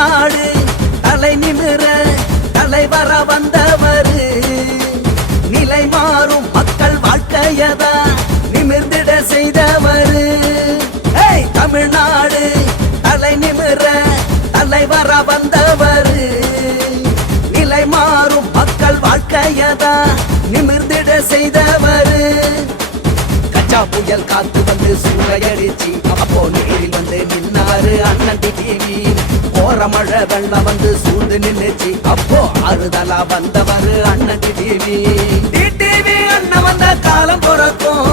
தமிழ்நாடு தலை நிமிர தலைவர வந்தவர் நிலை மாறும் மக்கள் வாழ்க்கையதா நிமிர்ந்திட செய்தவர் தமிழ்நாடு தலை நிமிர தலைவர வந்தவர் நிலை மாறும் மக்கள் வாழ்க்கையதா நிமிர்ந்திட செய்தவர் கச்சா புயல் காத்து வந்து சூறையடிச்சு அப்போ நீரில் வந்து நின்னாரு அண்ணன் டிடிவி போற மழை வெள்ளம் வந்து சூழ்ந்து நின்னுச்சு அப்போ ஆறுதலா வந்தவர் அண்ணன் டிடிவி அண்ணன் வந்த காலம் பிறக்கும்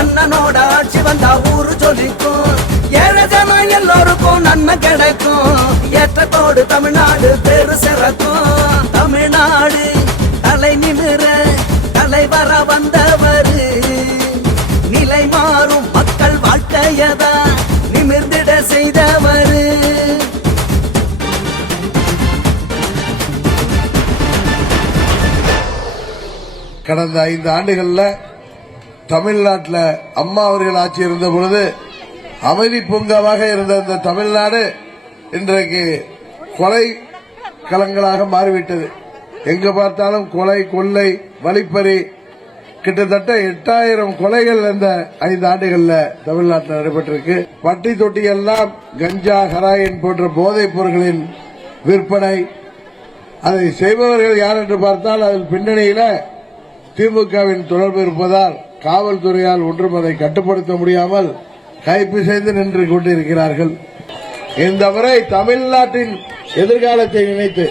அண்ணனோட ஆட்சி வந்தா ஊரு ஜொலிக்கும் ஏழை ஜனம் எல்லோருக்கும் நன்மை கிடைக்கும் ஏற்றத்தோடு தமிழ்நாடு பேரு சிறக்கும் தமிழ்நாடு தலை நிமிர தலைவர வந்தவர் நிலை மாறும் மக்கள் வாழ்க்கையதா நிமிர்ந்திட செய்தவர் கடந்த 5 ஆண்டுகள்ல தமிழ்நாட்டில் அம்மா அவர்கள் ஆட்சி இருந்த பொழுது அமைதி பூங்காவாக இருந்த இந்த தமிழ்நாடு இன்றைக்கு கொலை களங்களாக மாறிவிட்டது. எங்க பார்த்தாலும் கொலை, கொள்ளை, வழிப்பறி, கிட்டத்தட்ட 8000 கொலைகள் இந்த 5 ஆண்டுகள்ல தமிழ்நாட்டில் நடைபெற்றிருக்கு. பட்டி தொட்டி எல்லாம் கஞ்சா, ஹெராயின் போன்ற போதைப் பொருட்களின் விற்பனை. அதை செய்பவர்கள் யார் என்று பார்த்தால் அதில் பின்னணியில திமுகவின் தொடர்பு இருப்பதால் காவல்துறையால் ஒன்றும் அதை கட்டுப்படுத்த முடியாமல் கைப்பிசைந்து நின்று கொண்டிருக்கிறார்கள். இந்த முறை தமிழ்நாட்டின் எதிர்காலத்தை நினைத்து,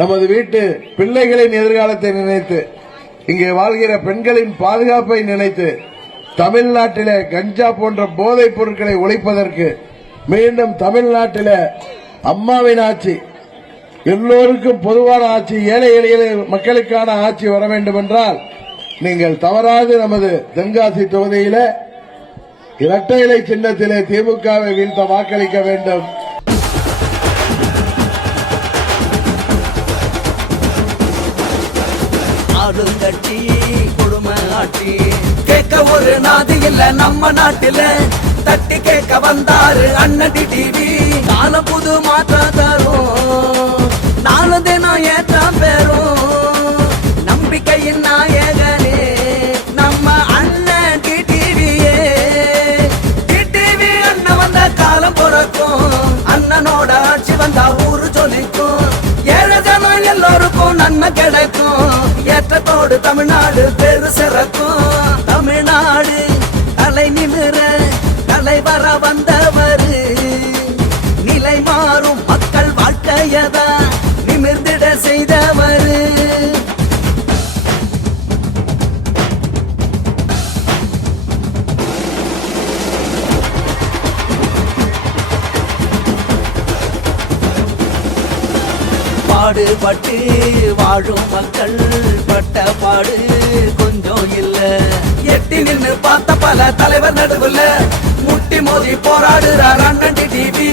நமது வீட்டு பிள்ளைகளின் எதிர்காலத்தை நினைத்து, இங்கே வாழ்கிற பெண்களின் பாதுகாப்பை நினைத்து தமிழ்நாட்டிலே கஞ்சா போன்ற போதைப் பொருட்களை ஒழிப்பதற்கு மீண்டும் தமிழ்நாட்டிலே அம்மாவின் ஆட்சி, எல்லோருக்கும் பொதுவான ஆட்சி, ஏழை எளிய மக்களுக்கான ஆட்சி வர வேண்டும் என்றால் நீங்கள் தவறாது நமது தென்காசி தொகுதியில இரட்டை இலை சின்னத்திலே திமுகவை வீழ்த்த வாக்களிக்க வேண்டும். ஆளுங்கட்சி குடும்ப ஆட்சி கேட்க ஒரு நாதி இல்ல நம்ம நாட்டில தட்டி கேட்க வந்தாரு அண்ணன் டிடிவி காலம் புது மாற்றம் தரும் நாலு தினம் ஏற்ற பெறும் நம்பிக்கையின் நாயகனே நம்ம அண்ணன் டிடிவியே டிடிவி அண்ணன் வந்த காலம் பிறக்கும் அண்ணனோட ஆட்சி வந்தா ஊரு ஜொலிக்கும் ஏழை ஜனம் எல்லோருக்கும் நன்மை கிடைக்கும் ஏற்றத்தோடு தமிழ்நாடு பேரு சிறக்கும் தமிழ்நாடு தலை நிமிர தலைவர வந்தவர் நிலை மாறும் மக்கள் வாழ்க்கையதா நிமிர்ந்திட செய்தவர் பாடுபட்டு வாழும் மக்கள் பட்ட பாடு கொஞ்சம் இல்ல எட்டி நின்று பார்த்த பல தலைவர் நடுவுல முட்டி மோதி போராடுறார் அண்ணன் டிடிவி